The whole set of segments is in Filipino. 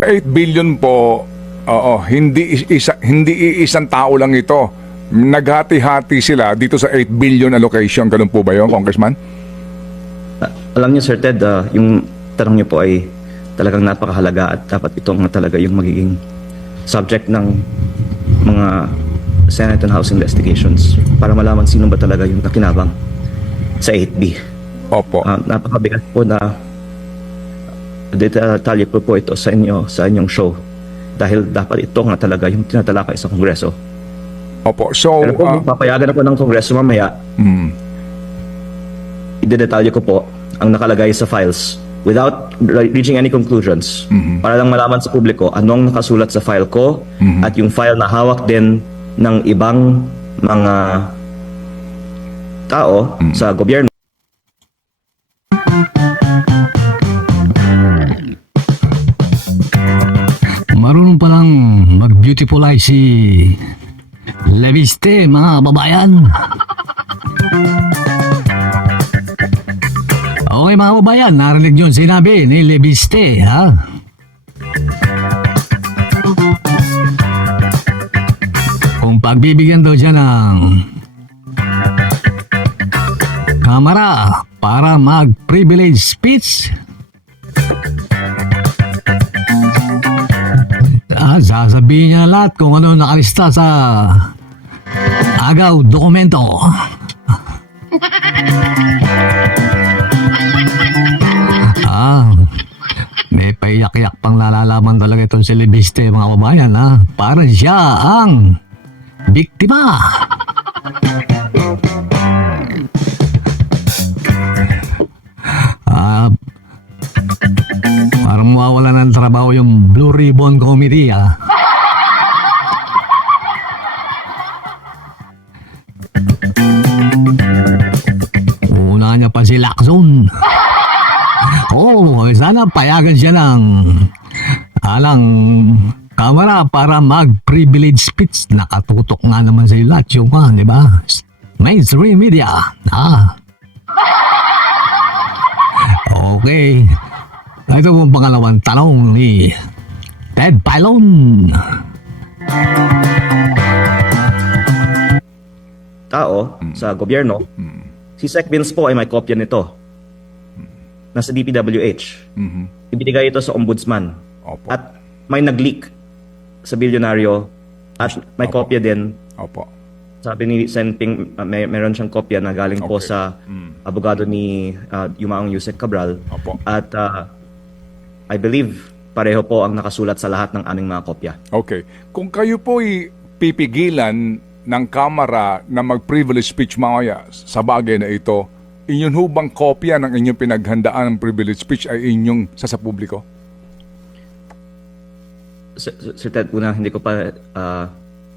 8 billion po, oo, hindi isang tao lang ito. Naghati-hati sila dito sa 8 billion allocation. Ganun po ba yun, Congressman? Alam niyo, Sir Ted, yung tanong niyo po ay talagang napakahalaga at dapat ito nga talaga yung magiging subject ng mga Senate and House investigations para malaman sino ba talaga yung nakinabang sa 8B. Opo. Napakabigat po na detalye po ito sa inyong show dahil dapat ito nga talaga yung tinatalakay sa Kongreso. Opo. So, Pero kung papayagan ako ng Kongreso mamaya, idedetalye ko po ang nakalagay sa files without reaching any conclusions para lang malaman sa publiko anong nakasulat sa file ko at yung file na hawak din ng ibang mga tao sa gobyerno. Marunong palang mag-beautifulize si Leviste, mga babayan. Okay, mga babayan, narinig yun sinabi ni Leviste, ha? Kung pagbibigyan daw siya ng kamera para mag-privilege speech, sasabihin niya lahat kung ano nakalista sa agaw dokumento. May paiyak-iyak pang nalalaman talaga itong si Leviste, mga kababayan, ha? Para siya ang biktima. Parang mawawala ng trabaho yung Blue Ribbon Committee, ha? Una niya pa si Lacson. Sana payagan siya ng alang kamera para mag-privilege speech. Nakatutok nga naman sa lahat yung di ba? Mainstream media. Okay. Ito pong pangalawang tanong ni Ted Filon. Tao sa gobyerno, si Sec Vince po ay may kopya nito. Nasa DPWH. Ibinigay ito sa ombudsman. Opo. At may nag-leak sa bilyonaryo at may kopya din. Opo. Sabi ni Sen Ping, meron siyang kopya na galing po sa abogado ni Yumaong Yusek Cabral. Opo. At I believe pareho po ang nakasulat sa lahat ng aming mga kopya. Okay. Kung kayo po'y pipigilan ng Kamara na mag-privilege speech mamaya sa bagay na ito, inyong hubang kopya ng inyong pinaghandaan ng privilege speech ay inyong sasapubliko? Sir Ted, una, hindi ko pa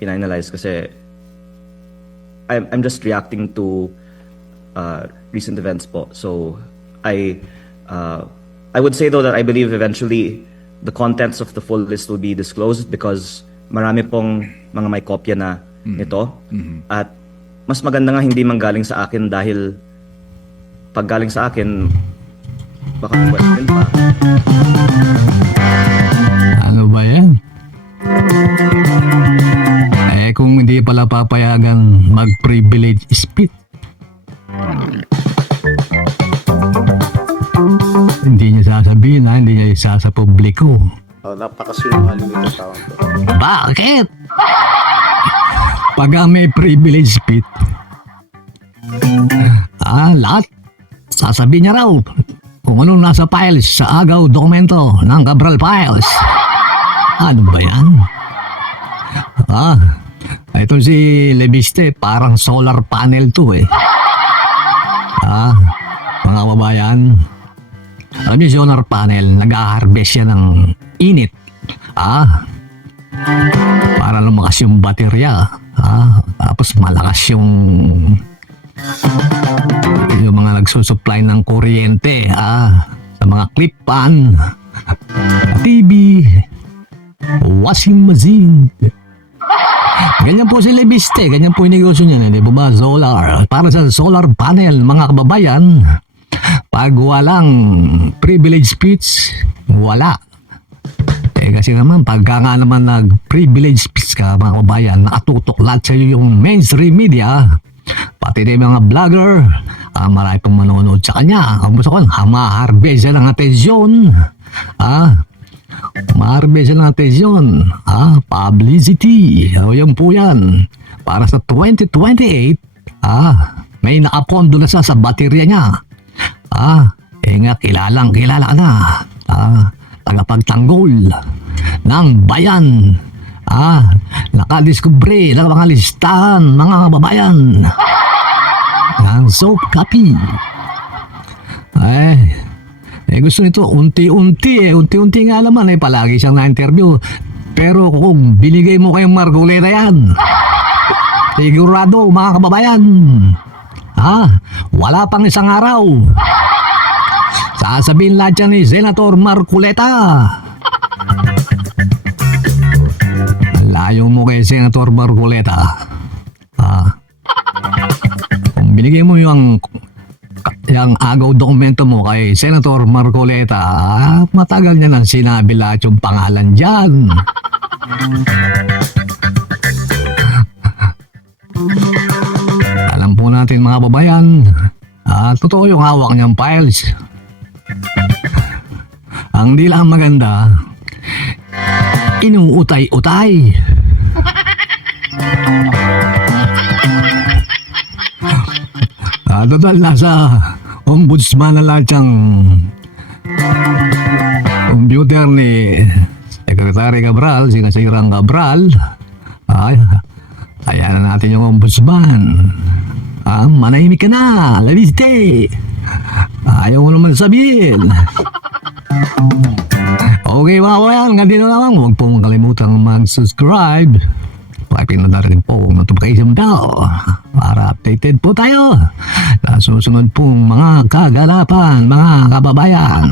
in-analyze kasi I'm just reacting to recent events po. So, I would say though that I believe eventually the contents of the full list will be disclosed because marami pong mga may kopya na nito. At mas maganda nga hindi manggaling sa akin dahil pag galing sa akin, baka question pa. Ano ba yan? Kung hindi pala papayagan mag-privilege speech, hindi niya sasabihin, hindi niya isa sa publiko. Napakasinungaling ito tao to. Bakit? Pag may privilege speech, lahat sasabihin niya raw kung anong nasa files sa agaw dokumento ng Cabral Files. Ano ba yan? Ito si Leviste, parang solar panel to mga kababayan. Alam niyo, solar panel, nag-harvest siya ng init. Para lumakas yung baterya. Tapos malakas yung mga nagsusupply ng kuryente sa mga clip-pan, TV, washing machine. Ganyan po si Leviste, ganyan po yung negosyo niya, di ba? Solar. Para sa solar panel, mga kababayan, pag walang privilege speech, wala. Kasi kasi naman, pagka nga naman nag-privilege speech ka, mga kababayan, nakatutok lahat sa iyo yung mainstream media, pati na yung mga vlogger, marami pong manonood sa kanya. Ang gusto ko, ma-harvest ng atensyon. Ma-harvest ng atensyon. Publicity. Yan po yan. Para sa 2028, may nakapondo na sa baterya niya. Nga, kilala ka na. Tagapagtanggol ng bayan. Nakadiskubre ng mga listahan, mga kababayan. Ng soap copy. Gusto nito unti-unti. Unti-unti nga naman palagi siyang na-interview. Pero kung binigay mo kayong Marcoleta yan, sigurado mga kababayan, wala pang isang araw, sasabihin lahat yan ni Senator Marcoleta. Layo mo kay Senator Marcoleta. Kung binigay mo yung agaw dokumento mo kay Senator Marcoleta, matagal niya nang sinabi lahat yung pangalan dyan. Alam po natin mga babayan, totoo yung hawak niyang files. Ang di lang maganda, inuutay-utay. Total, nasa ombudsman na lahat yung computer ni Secretary Cabral, sinasirang Cabral. Ayan na natin yung ombudsman. Manahimik ka na, labiste. Ayaw mo naman sabihin. Okay mga kabayan, ganito na lang. Huwag pong kalimutang mag-subscribe. Pakipin na rin po ang notification bell para updated po tayo sa susunod pong mga kaganapan, mga kababayan.